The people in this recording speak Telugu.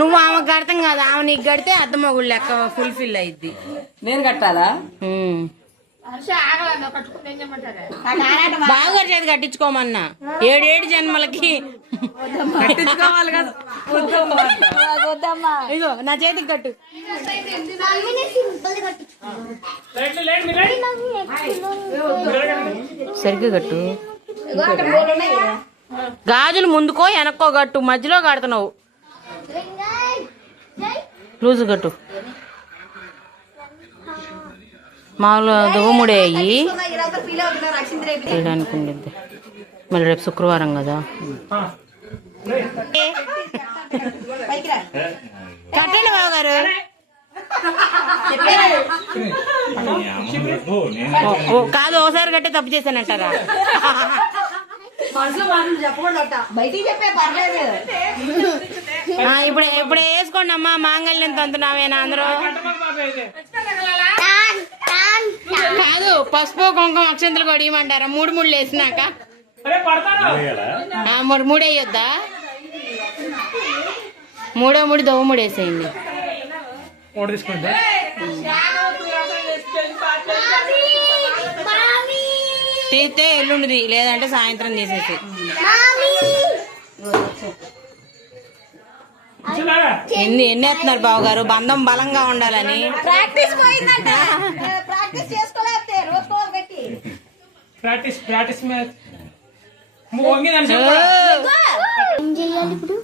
నువ్వు ఆమెకు కడతాం కదా, ఆమె నీకు కడితే అద్దమొగుడు లెక్క ఫుల్ఫిల్ అయింది. నేను కట్టాలా? బాగా చేతి కట్టించుకోమన్నా 7 జన్మలకి కట్టించుకోవాలి కదా. ఇదో నా చేతికి కట్టు. సరిగ్గా కట్టు. గాజులు ముందుకో వెనక్కో కట్టు, మధ్యలో కడుతున్నావు. లూజు కట్టు. మామూలు దువ్వముడే అయ్యి చేయడానికి ఉండిద్ది. మళ్ళీ రేపు శుక్రవారం కదా. కట్టండి బాబు గారు. కాదు, ఒకసారి కట్టే తప్పు చేశానంటారా? ఇప్పుడు వేసుకోండి అమ్మా, మాంగళ్యం తంతున్నావేనా అందరూ? కాదు, పసుపు కుంకుమ అక్షంతలు కూడా ఇవ్వమంటారా? 3 వేసినాక 3 వేయొద్దా? 3 దవ్వ 3 వేసేయండి. తీస్తే ఎల్లుండిది, లేదంటే సాయంత్రం తీసేసి. ఎన్ని వేస్తున్నారు బావగారు? బంధం బలంగా ఉండాలని. ప్రాక్టీస్ పోయిందంట. ప్రాక్టీస్ చేసుకోలేకపోతే రోజు పెట్టి ప్రాక్టీస్ ఇప్పుడు